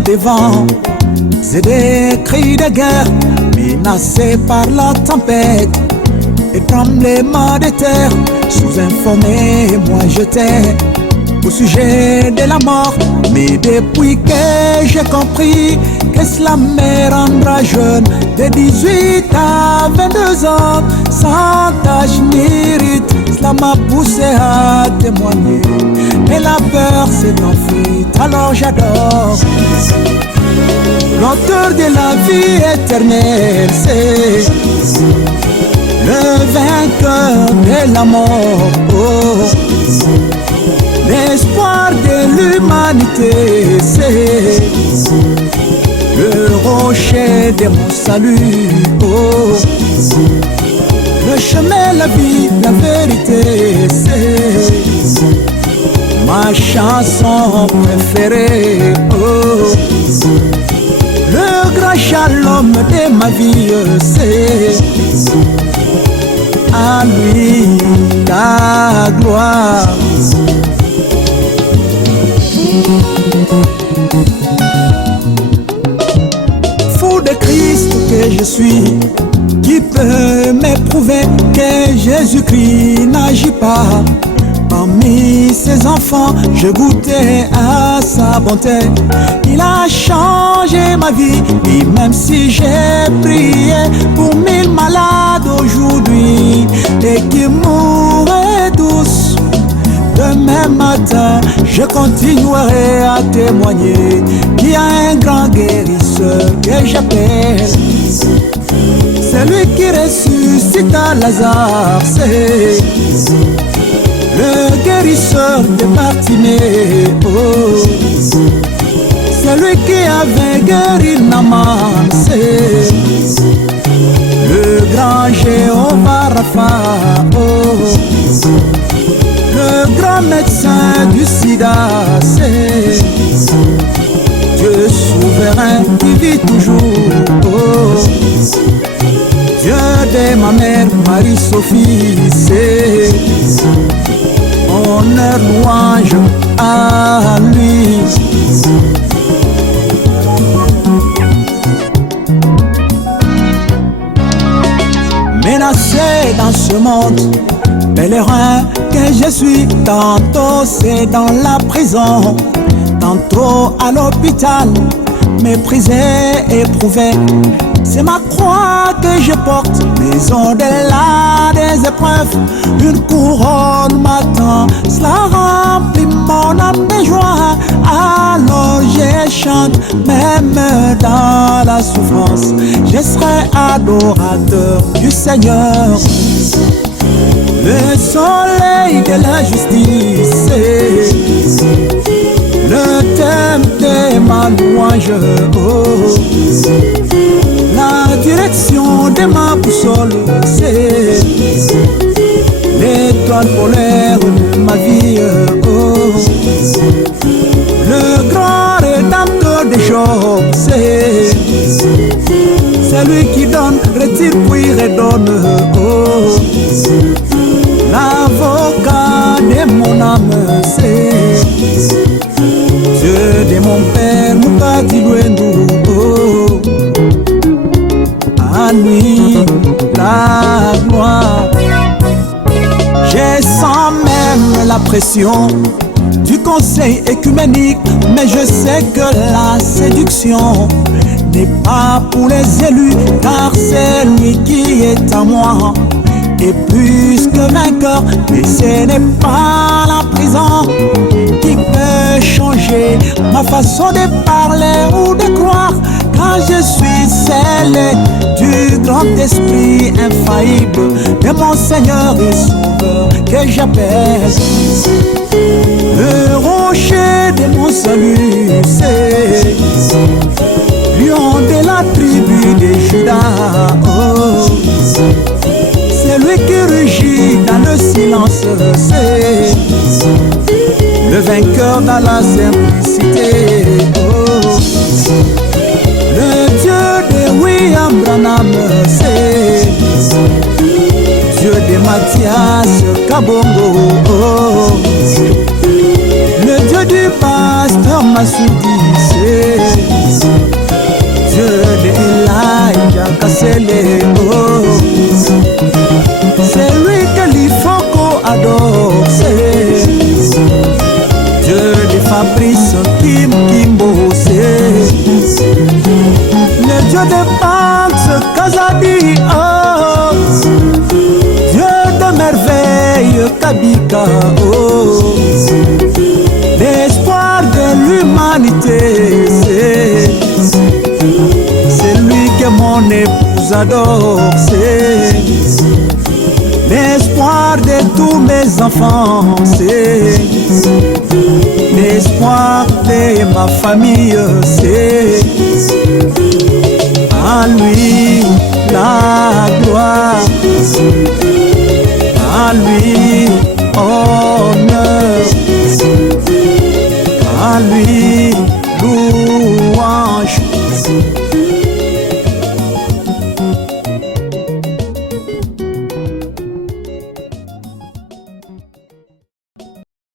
a des vents et des cris de guerre, menacés par la tempête et tremblements de terre. Sous-informé, moi j'étais au sujet de la mort, mais depuis que j'ai compris que cela me rendra jeune, de 18 à 22 ans, sans tâche ni rite, cela m'a poussé à témoigner. Mais la peur s'est enfuie, alors j'adore l'auteur de la vie éternelle, c'est le vainqueur de la mort, oh. L'espoir de l'humanité, c'est le rocher de mon salut, oh. Le chemin, la vie, la vérité, c'est ma chanson préférée, oh. Le grand shalom de ma vie, c'est à lui la gloire. Fou de Christ que je suis, qui peut m'éprouver que Jésus-Christ n'agit pas? Parmi ses enfants, je goûtais à sa bonté. Il a changé ma vie, et même si j'ai prié pour 1000 malades aujourd'hui et qui mourraient tous, demain matin, je continuerai à témoigner qu'il y a un grand guérisseur que j'appelle. C'est lui qui ressuscita Lazare, c'est le guérisseur de Bartimée, oh. C'est lui qui avait guéri Naaman, c'est le grand Jéhovah Rapha, oh. Le grand médecin du sida, c'est Dieu souverain qui vit toujours, oh. Dieu de ma mère Marie-Sophie, c'est honneur, louange à lui. Menacé dans ce monde, pèlerin que je suis, tantôt c'est dans la prison, tantôt à l'hôpital, méprisé, éprouvé. C'est ma croix que je porte, mais au-delà des épreuves, une couronne m'attend. Cela remplit mon âme de joie, alors je chante, même dans la souffrance. Je serai adorateur du Seigneur. Le soleil de la justice, c'est le thème de ma louange, oh. La direction de ma boussole, c'est l'étoile polaire de ma vie, oh. Le grand rédempteur de Job, c'est lui qui donne, retire puis redonne, oh. L'avocat de mon âme, c'est Dieu de mon père, Moukati Louendou, oh. À lui la gloire. Je sens même la pression du conseil écuménique, mais je sais que la séduction n'est pas pour les élus, car c'est lui qui est à moi. Et plus que vainqueur, mais ce n'est pas la prison qui peut changer ma façon de parler ou de croire, car je suis scellé du grand esprit infaillible de mon Seigneur et Sauveur que j'appelle le rocher de mon salut, c'est lion de la tribu de Judas, oh. C'est lui qui rugit dans le silence, c'est le vainqueur dans la simplicité, oh. Le Dieu de William Branham, c'est Dieu de Mathias Kabongo, oh. Le Dieu du paradis, pasteur Massoudi, c'est Dieu d'Elijah Kassele, oh. C'est lui que l'IFO qu'on adore, c'est Dieu de Fabrice Kim Kimbo, c'est le Dieu de Banks Kazadi, oh. Dieu de merveille Kabika, oh. L'espoir de l'humanité, c'est lui que mon épouse adore, c'est l'espoir de tous mes enfants, c'est l'espoir de ma famille, c'est à lui la gloire, à lui honneur, à lui